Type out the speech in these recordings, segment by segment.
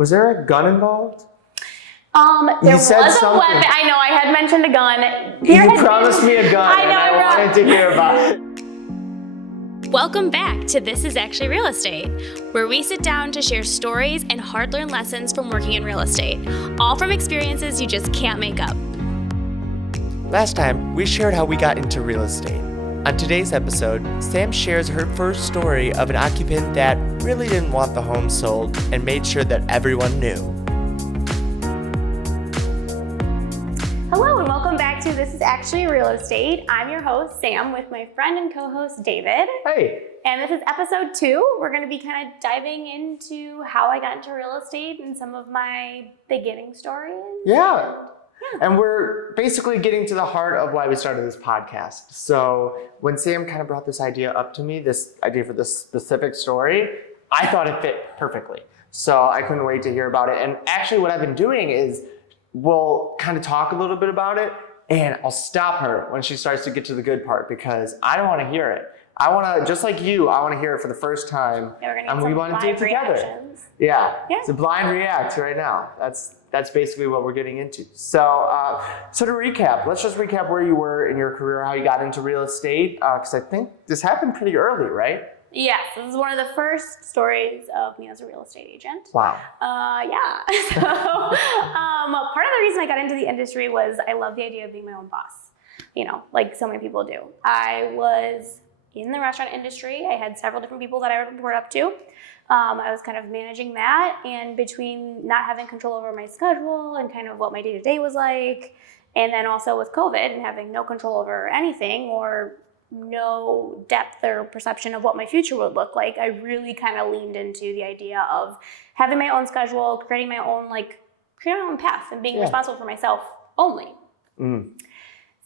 Was there a gun involved? There was a weapon. I know, I had mentioned a gun. You promised me a gun, and I wanted to hear about it. Welcome back to This Is Actually Real Estate, where we sit down to share stories and hard-learned lessons from working in real estate, all from experiences you just can't make up. Last time, we shared how we got into real estate. On today's episode, Sam shares her first story of an occupant that really didn't want the home sold and made sure that everyone knew. Hello and welcome back to This Is Actually Real Estate. I'm your host, Sam, with my friend and co-host, David. Hey. And this is episode 2. We're going to be kind of diving into how I got into real estate and some of my beginning stories. Yeah. And we're basically getting to the heart of why we started this podcast. So when Sam kind of brought this idea up to me, this idea for this specific story, I thought it fit perfectly. So I couldn't wait to hear about it. And actually what I've been doing is we'll kind of talk a little bit about it, and I'll stop her when she starts to get to the good part because I don't want to hear it. I want to, just like you, I want to hear it for the first time. Yeah, and we want to do it together. Reactions. Yeah, it's a blind react right now. That's basically what we're getting into. So, to recap, let's just recap where you were in your career, how you got into real estate, because I think this happened pretty early, right? Yes, this is one of the first stories of me as a real estate agent. Wow. Yeah. So, part of the reason I got into the industry was I love the idea of being my own boss. You know, like so many people do. I was in the restaurant industry. I had several different people that I would report up to. I was kind of managing that, and between not having control over my schedule and kind of what my day-to-day was like, and then also with COVID and having no control over anything or no depth or perception of what my future would look like, I really kind of leaned into the idea of having my own schedule, creating my own path and being responsible for myself only. Mm.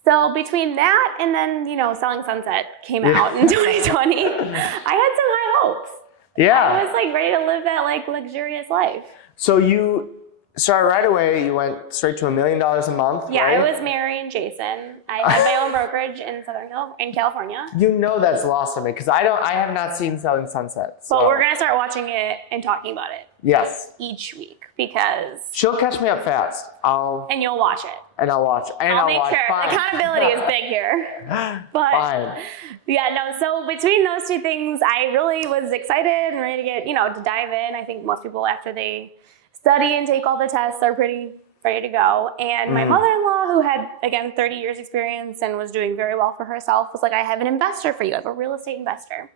So between that and then, Selling Sunset came out in 2020, I had some high hopes. Yeah. I was ready to live that luxurious life. So you started right away, you went straight to $1 million a month, Yeah, right? I was marrying Jason. I had my own brokerage in California. You know that's lost on me because I have not seen Selling Sunset. So. But we're gonna start watching it and talking about it. Yes. Each week because she'll catch me up fast. And you'll watch it. And I'll watch it. I'll make sure. Fine. Accountability is big here. But fine. Yeah, no, so between those two things, I really was excited and ready to get, to dive in. I think most people after they study and take all the tests are pretty ready to go. And my mother-in-law, who had, again, 30 years experience and was doing very well for herself, was like, I have an investor for you. I have a real estate investor,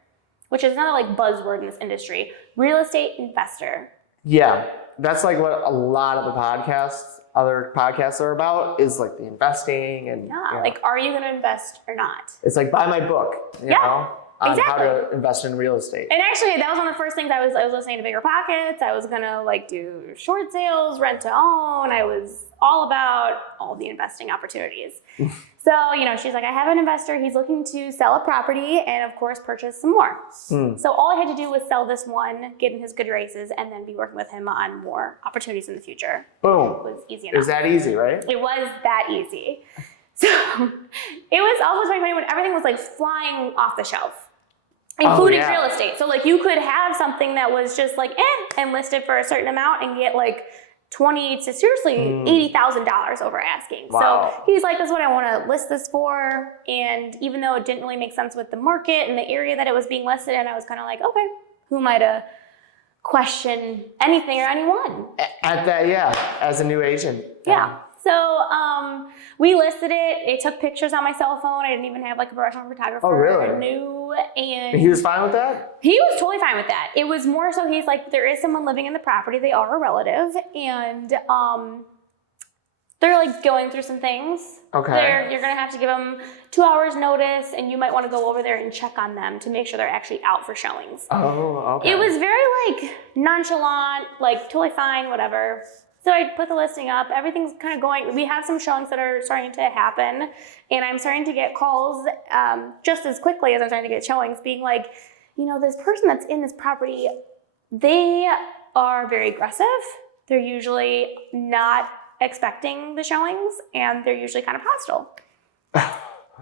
which is another buzzword in this industry. Real estate investor. Yeah, that's what a lot of the other podcasts are about, is the investing and are you going to invest or not? It's buy my book, you know, on exactly. how to invest in real estate. And actually, that was one of the first things I was listening to Bigger Pockets. I was going to do short sales, rent to own. I was all about all the investing opportunities. So, she's like, I have an investor. He's looking to sell a property and, of course, purchase some more. So all I had to do was sell this one, get in his good graces, and then be working with him on more opportunities in the future. Boom. It was easy enough. It was that easy, right? It was that easy. So it was also 2020 when everything was flying off the shelf, including real estate. So you could have something that was just and listed for a certain amount and get $20,000 to seriously $80,000 over asking. Wow. So he's like, this is what I want to list this for. And even though it didn't really make sense with the market and the area that it was being listed in, I was kind of okay, who am I to question anything or anyone? At that, as a new agent. Yeah. So we listed it. It took pictures on my cell phone. I didn't even have a professional photographer. Oh, really? I knew, and he was fine with that? He was totally fine with that. It was more so he's there is someone living in the property. They are a relative, and they're going through some things. Okay. You're gonna have to give them 2 hours notice, and you might want to go over there and check on them to make sure they're actually out for showings. Oh, okay. It was very nonchalant, totally fine, whatever. So I put the listing up. Everything's kind of going. We have some showings that are starting to happen, and I'm starting to get calls just as quickly as I'm starting to get showings, being this person that's in this property, they are very aggressive. They're usually not expecting the showings, and they're usually kind of hostile.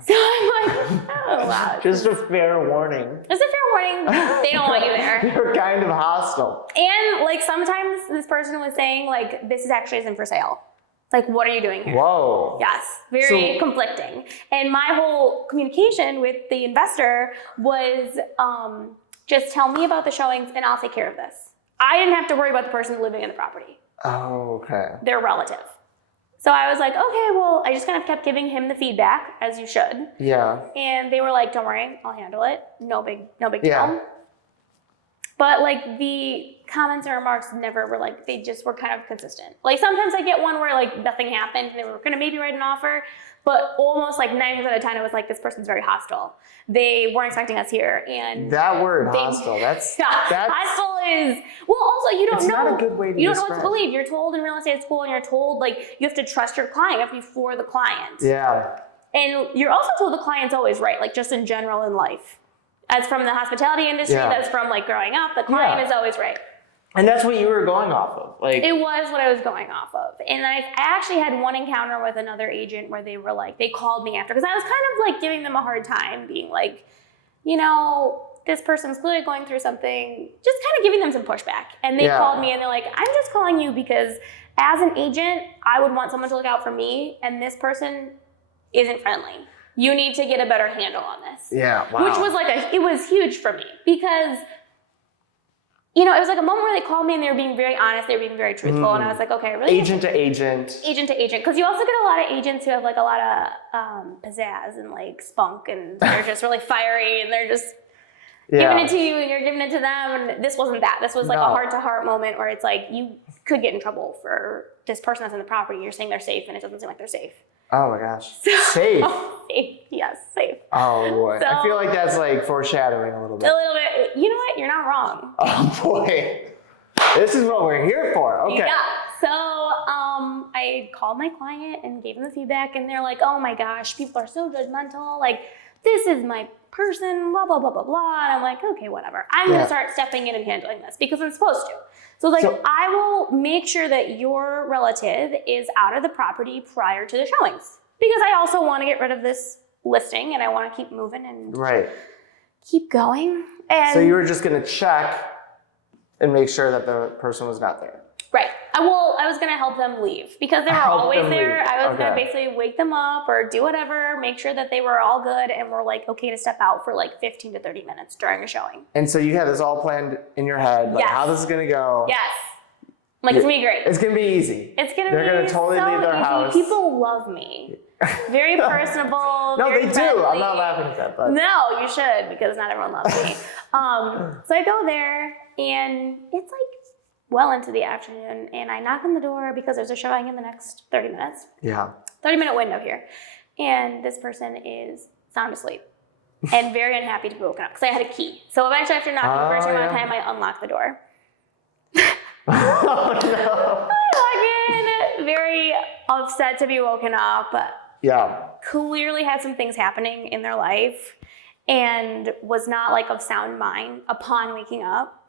So I'm like, oh wow. Just a fair warning. Just a fair warning, they don't want you there. You're kind of hostile. And like sometimes this person was saying like, this is actually isn't for sale. Like, what are you doing here? Whoa. Yes, very conflicting. And my whole communication with the investor was just tell me about the showings and I'll take care of this. I didn't have to worry about the person living in the property. Oh, okay. Their relative. So I was like, okay, well, I just kind of kept giving him the feedback, as you should. Yeah. And they were like, don't worry, I'll handle it. No big Yeah. deal. But like the comments and remarks never were like, they just were kind of consistent. Like sometimes I get one where like nothing happened and they were gonna maybe write an offer, but almost like 9% of the time it was like, this person's very hostile. They weren't expecting us here. And that word, hostile, that's hostile is, well, also you don't it's know. not a good way to You don't know what to describe. believe. You're told in real estate school and you're told like, you have to trust your client. You have to be for the client. Yeah. And you're also told the client's always right, like just in general in life. As from the hospitality industry, that's from like growing up, the client is always right. And that's what you were going off of. Like It was what I was going off of. And I actually had one encounter with another agent where they were like, they called me after, because I was kind of like giving them a hard time, being like, you know, this person's clearly going through something, just kind of giving them some pushback. And they called me and they're like, I'm just calling you because as an agent, I would want someone to look out for me, and this person isn't friendly. You need to get a better handle on this. Yeah, wow. Which was like it was huge for me because, you know, it was like a moment where they called me and they were being very honest, they were being very truthful, and I was like, okay, I really agent to agent. Agent to agent, because you also get a lot of agents who have like a lot of pizzazz and like spunk, and they're just really fiery, and they're just giving it to you, and you're giving it to them, and this wasn't that. This was like a heart-to-heart moment where it's like you could get in trouble for this person that's in the property. You're saying they're safe, and it doesn't seem like they're safe. Oh my gosh. Safe. Safe, yes, safe. Oh boy. So, I feel like that's like foreshadowing a little bit. A little bit. You know what? You're not wrong. Oh boy. This is what we're here for. Okay. Yeah. So I called my client and gave them the feedback, and they're like, oh my gosh, people are so judgmental. Like, this is my person, blah, blah, blah, blah, blah. And I'm like, okay, whatever. I'm going to start stepping in and handling this because I'm supposed to. So like, I will make sure that your relative is out of the property prior to the showings, because I also want to get rid of this listing and I want to keep moving and keep going. And so you were just going to check and make sure that the person was not there. Right. I was going to help them leave because they were always there. I was going to basically wake them up or do whatever, make sure that they were all good and were like okay to step out for like 15 to 30 minutes during a showing. And so you had this all planned in your head, like how this is going to go. Yes. Like, it's going to be great. It's going to be easy. It's going to be They're going to totally leave their easy. house. People love me. Very personable. No, very they friendly. do. I'm not laughing at that. But. No, you should, because not everyone loves me. So I go there, and it's like well into the afternoon, and I knock on the door because there's a showing in the next 30 minutes. Yeah. 30-minute window here. And this person is sound asleep and very unhappy to be woken up because I had a key. So eventually, after knocking the first time, I unlock the door. Oh, no. I walk in, very upset to be woken up. Yeah. Clearly had some things happening in their life and was not like of sound mind upon waking up.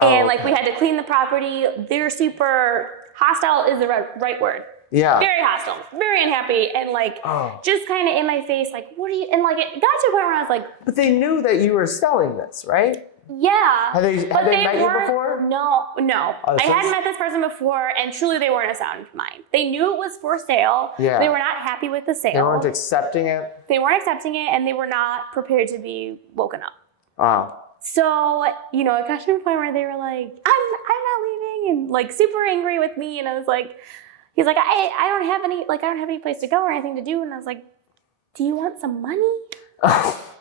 And like we had to clean the property. They're super hostile is the right word. Yeah. Very hostile, very unhappy, and like just kind of in my face, like, what are you? And like it got to a point where I was like, but they knew that you were selling this, right? Yeah. Had they met you before? No. Oh, I hadn't met this person before, and truly they weren't a sound mind. They knew it was for sale. Yeah. They were not happy with the sale. They weren't accepting it? They weren't accepting it, and they were not prepared to be woken up. Oh. So, you know, it got to a point where they were like, I'm not leaving, and like super angry with me, and I was like, he's like, I don't have any place to go or anything to do, and I was like, do you want some money?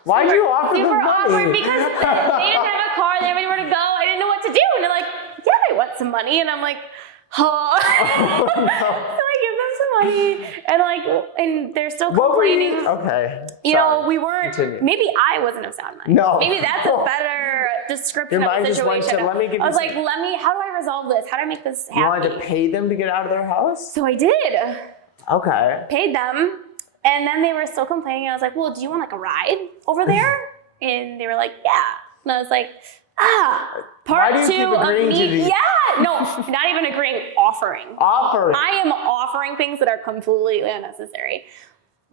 Why did you offer them Super money? awkward because they didn't have a car, they didn't have anywhere to go, I didn't know what to do, and they're like, yeah, I want some money, and I'm like, oh. So I give them some money, and they're still complaining. Okay. You know, we weren't. Continue. Maybe I wasn't of sound mind. No. Maybe that's a better description Your of mind the just went situation. to, let me give I you was like, how do I resolve this? How do I make this happen? You wanted to pay them to get out of their house? So I did. Okay. Paid them, and then they were still complaining. I was like, well, do you want like a ride over there? And they were like, yeah. And I was like, part Why do you two keep of agreeing me. to these? Yeah, no, not even agreeing. Offering. Offering. I am offering things that are completely unnecessary.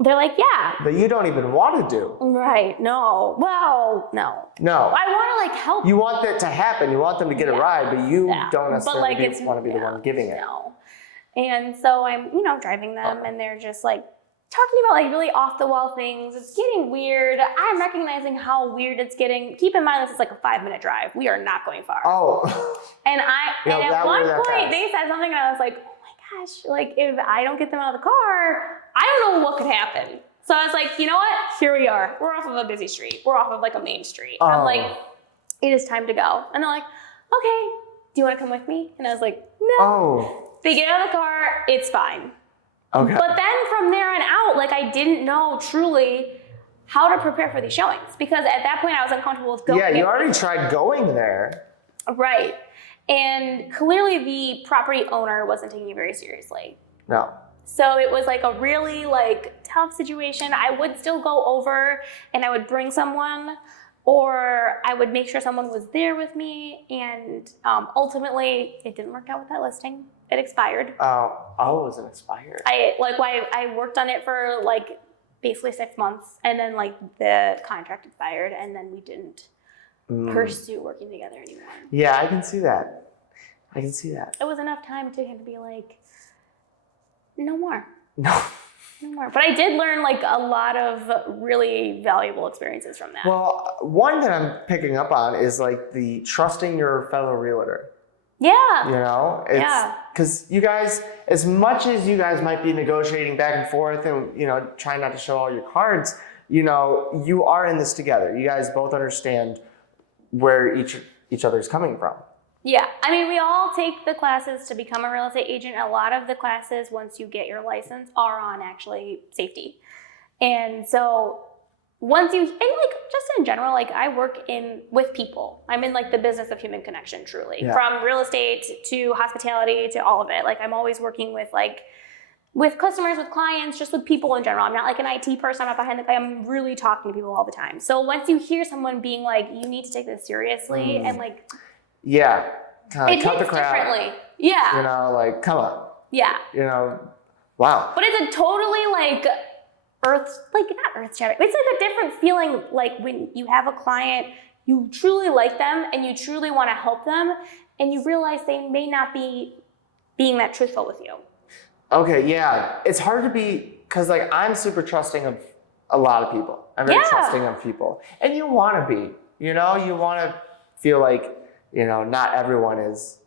They're like, yeah. that you don't even want to do. Right. No. Well, no. No. I want to like help. You want that to happen. You want them to get a ride, but you don't necessarily want to be the one giving it. No. And so I'm, driving them and they're just like talking about like really off the wall things. It's getting weird. I'm recognizing how weird it's getting. Keep in mind, this is like a 5-minute drive. We are not going far. Oh. And at one point they said something and I was like, oh my gosh, like if I don't get them out of the car, I don't know what could happen. So I was like, you know what? Here we are. We're off of a busy street. We're off of like a main street. Oh. I'm like, it is time to go. And they're like, okay, do you want to come with me? And I was like, no. Oh. They get out of the car, it's fine. Okay. But then from there on out, like I didn't know truly how to prepare for these showings because at that point I was uncomfortable with going. Yeah, you already tried going there. Right. And clearly the property owner wasn't taking it very seriously. No. So it was like a really like tough situation. I would still go over and I would bring someone or I would make sure someone was there with me. And ultimately it didn't work out with that listing. It expired. Oh, it was an expired. I worked on it for like basically 6 months and then like the contract expired and then we didn't pursue working together anymore. Yeah, I can see that. It was enough time to be like, no more. No. No more. But I did learn like a lot of really valuable experiences from that. Well, one that I'm picking up on is like the trusting your fellow realtor. Yeah. It's because you guys, as much as you guys might be negotiating back and forth and, trying not to show all your cards, you are in this together. You guys both understand where each other's coming from. Yeah. I mean, we all take the classes to become a real estate agent. A lot of the classes, once you get your license, are on actually safety. And so once just in general, like I work with people. I'm in like the business of human connection, truly. Yeah. From real estate to hospitality to all of it. Like I'm always working with customers, with clients, just with people in general. I'm not like an IT person. I'm not behind I'm really talking to people all the time. So once you hear someone being like, you need to take this seriously and like. Yeah. It cut hits the crap. differently. Yeah. Come on. Yeah. Wow. But it's a totally like not earth shattering. It's like a different feeling like when you have a client, you truly like them and you truly want to help them and you realize they may not be being that truthful with you. Okay, yeah. It's hard to be, because like I'm super trusting of a lot of people. I'm very trusting of people. And you want to be, you want to feel like, not everyone is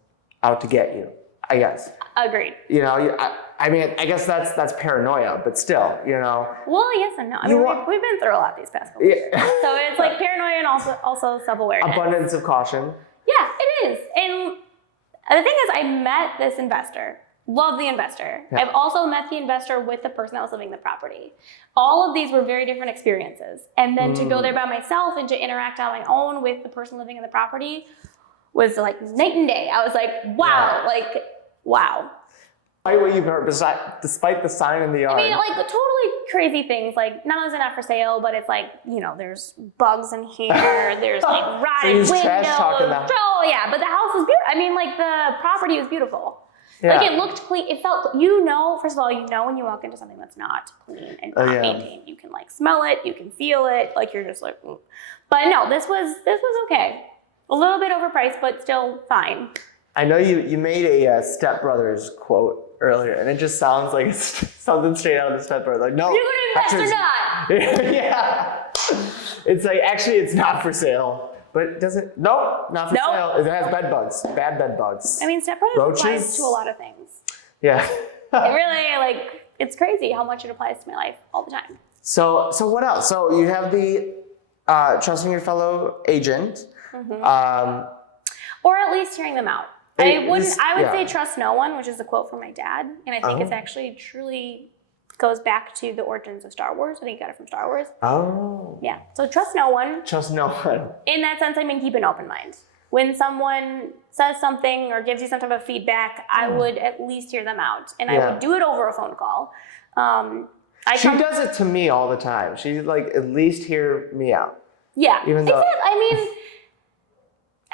out to get you, I guess. Agreed. I guess that's paranoia, but still, Well, yes and no. I mean, we've been through a lot these past couple years. So it's like paranoia and also self-awareness. Abundance of caution. Yeah, it is. And the thing is, I met this investor. Love the investor. Yeah. I've also met the investor with the person that was living in the property. All of these were very different experiences. And then to go there by myself and to interact on my own with the person living in the property was like night and day. I was like, wow, wow. Despite what you've heard, despite the sign in the yard. I mean, like totally crazy things. Like not only is it not for sale, but it's like, there's bugs in here. There's like rotted windows. Trash talking about. Oh yeah, but the house was beautiful. I mean, like the property was beautiful. Yeah. Like it looked clean. It felt, first of all, when you walk into something that's not clean and not maintained, you can like smell it, you can feel it. Like you're just like, mm. But no, this was okay. A little bit overpriced, but still fine. I know you made a Step Brothers quote earlier, and it just sounds like it's something straight out of the Step Brothers. Like, no. You're going to invest or not? Yeah. It's like, actually, it's not for sale. But does it? Nope, not for sale. It has bed bugs, bad bed bugs. I mean, Step Brothers applies to a lot of things. Yeah. It really, it's crazy how much it applies to my life all the time. So what else? So you have the trusting your fellow agent. Mm-hmm. Or at least hearing them out. I would say trust no one, which is a quote from my dad. And I think it's actually truly goes back to the origins of Star Wars. I think he got it from Star Wars. Oh. Yeah. So trust no one. Trust no one. In that sense, I mean, keep an open mind. When someone says something or gives you some type of feedback, I would at least hear them out. And I would do it over a phone call. She does it to me all the time. She's like, at least hear me out. Yeah. I mean,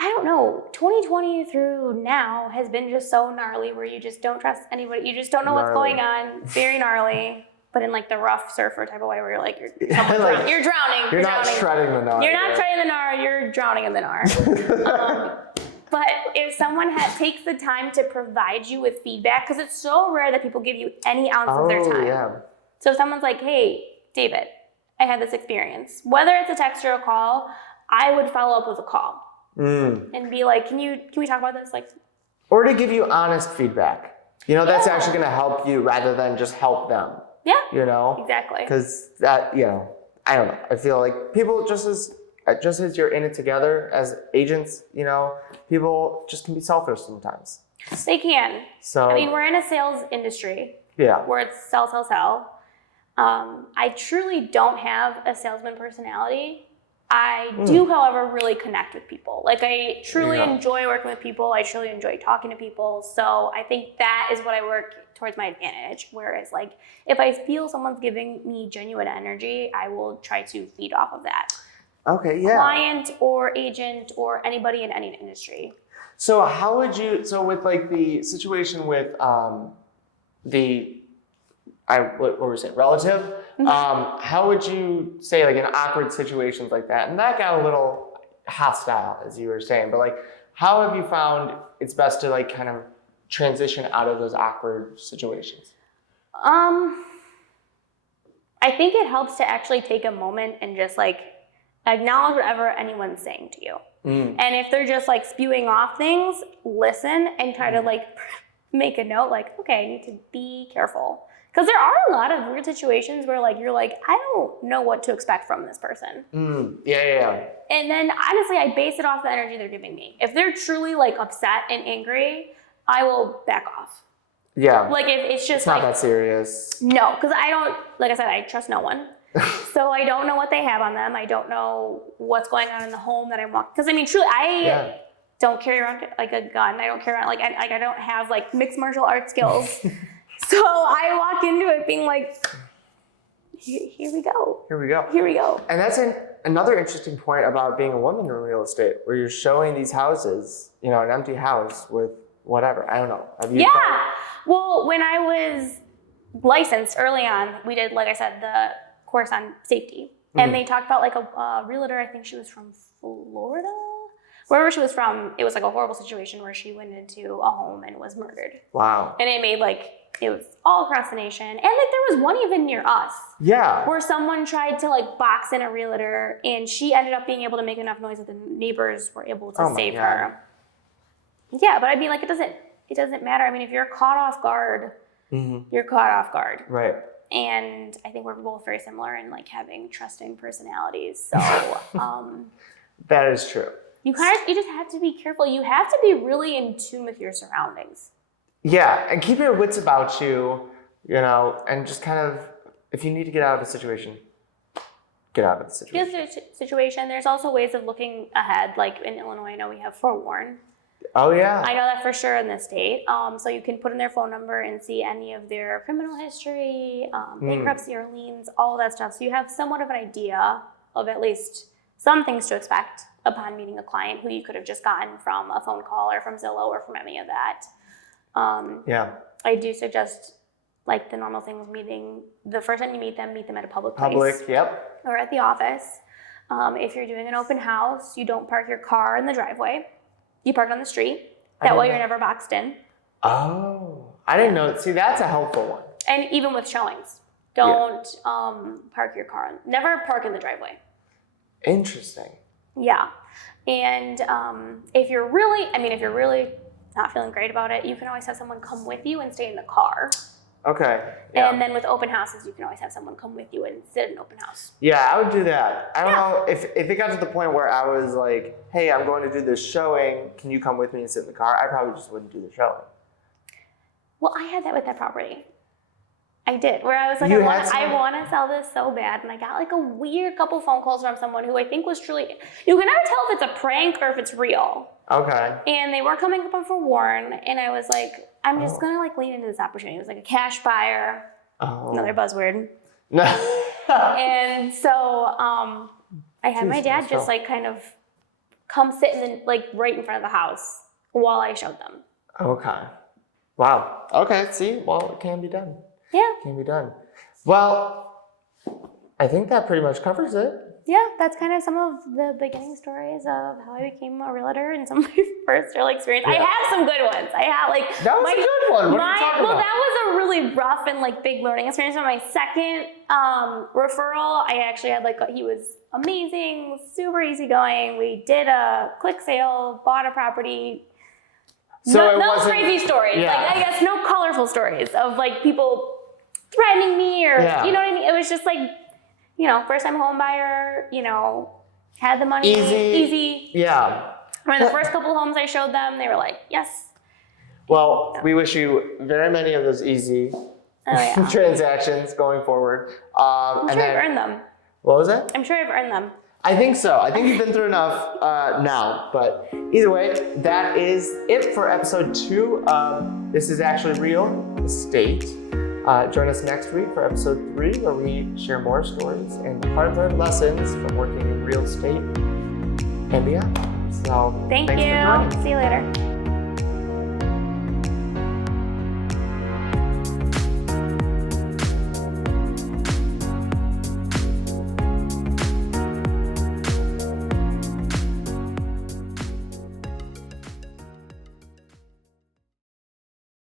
I don't know. 2020 through now has been just so gnarly where you just don't trust anybody. You just don't know what's going on. Very gnarly. but in like the rough surfer type of way where you're like, you're Like, you're drowning. You're not drowning. shredding the gnar. You're not shredding the gnar, you're drowning in the gnar. But if someone takes the time to provide you with feedback, because it's so rare that people give you any ounce of their time. Yeah. So if someone's like, hey, David, I had this experience, whether it's a text or a call, I would follow up with a call and be like, can we talk about this? Like, or to give you honest feedback. You know, that's actually going to help you rather than just help them. Yeah. You know? Exactly. Because that, you know, I don't know. I feel like people just as you're in it together as agents, you know, people just can be selfish sometimes. They can. So I mean, we're in a sales industry. Yeah. Where it's sell, sell, sell. I truly don't have a salesman personality. I do, however, really connect with people. Like, I truly enjoy working with people. I truly enjoy talking to people. So I think that is what I work towards my advantage. Whereas, like, if I feel someone's giving me genuine energy, I will try to feed off of that. Okay, yeah. Client or agent or anybody in any industry. So how would you, so with like the situation with what were we saying, relative, how would you say, like, in awkward situations like that, and that got a little hostile, as you were saying, but like, how have you found it's best to like kind of transition out of those awkward situations? I think it helps to actually take a moment and just like acknowledge whatever anyone's saying to you. And if they're just like spewing off things, listen and try to like make a note, like, okay, I need to be careful. Because there are a lot of weird situations where like you're like, I don't know what to expect from this person. Yeah. And then honestly, I base it off the energy they're giving me. If they're truly like upset and angry, I will back off. Yeah. Like if it's just it's not that serious. No, because I don't, like I said, I trust no one. So I don't know what they have on them. I don't know what's going on in the home that I'm walking. Because I mean, truly, I don't carry around like a gun. I don't carry around I don't have like mixed martial arts skills. So I walk into it being like, here we go. Here we go. Here we go. And that's another interesting point about being a woman in real estate, where you're showing these houses, you know, an empty house with whatever. I don't know. Have you found? Well, when I was licensed early on, we did, like I said, the course on safety. And they talked about like a realtor, I think she was from Florida. Wherever she was from, it was like a horrible situation where she went into a home and was murdered. Wow. And it made like, it was all across the nation. And like there was one even near us. Yeah. Where someone tried to like box in a realtor and she ended up being able to make enough noise that the neighbors were able to save her. Yeah, but I mean, like, it doesn't matter. I mean, if you're caught off guard, you're caught off guard. Right. And I think we're both very similar in like having trusting personalities. So that is true. you just have to be careful. You have to be really in tune with your surroundings. Yeah, and keep your wits about you, you know, and just kind of, if you need to get out of a situation, get out of the situation. Because there's a situation, there's also ways of looking ahead. Like in Illinois, I know we have forewarn. Oh, yeah. I know that for sure in this state. So you can put in their phone number and see any of their criminal history, bankruptcy or liens, all of that stuff. So you have somewhat of an idea of at least some things to expect upon meeting a client who you could have just gotten from a phone call or from Zillow or from any of that. I do suggest, like the normal thing with the first time you meet them at a public place. Yep. Or at the office. If you're doing an open house, you don't park your car in the driveway. You park on the street. That way you're never boxed in. Oh, I didn't know. See, that's a helpful one. And even with showings, don't park your car. Never park in the driveway. Interesting. Yeah. And if you're really not feeling great about it, you can always have someone come with you and stay in the car. Okay. Yeah. And then with open houses, you can always have someone come with you and sit in an open house. Yeah, I would do that. I don't know if it got to the point where I was like, hey, I'm going to do this showing. Can you come with me and sit in the car? I probably just wouldn't do the showing. Well, I had that with that property. I did, where I was like, I want to sell this so bad. And I got like a weird couple phone calls from someone who I think was truly, you can never tell if it's a prank or if it's real. Okay. And they weren't coming up for Warren. And I was like, I'm just going to like lean into this opportunity. It was like a cash buyer. Another buzzword. And so I had my dad just like kind of come sit like right in front of the house while I showed them. Okay. Wow. Okay. See, well, it can be done. Yeah. Can be done. Well, I think that pretty much covers it. Yeah, that's kind of some of the beginning stories of how I became a realtor and some of my first real experience. Yeah. I have some good ones. I have like That was a good one. What are you talking well, about? that was a really rough and like big learning experience. But my second referral, I actually had he was amazing, super easygoing. We did a quick sale, bought a property. So it no wasn't- crazy stories. Yeah. Like I guess no colorful stories of like people threatening me or Yeah. you know what I mean. It was just like, first time home buyer, had the money, easy. Yeah. One of the first couple homes I showed them, they were like, yes. Well, we wish you very many of those easy Oh yeah. transactions going forward. I'm sure I've earned them. What was that? I'm sure I've earned them. I think so. I think you've been through enough now. But either way, that is it for episode 2 of This Is Actually Real Estate. Join us next week for episode 3, where we share more stories and hard-learned lessons from working in real estate and beyond. So Thank thanks for you. joining. See you later.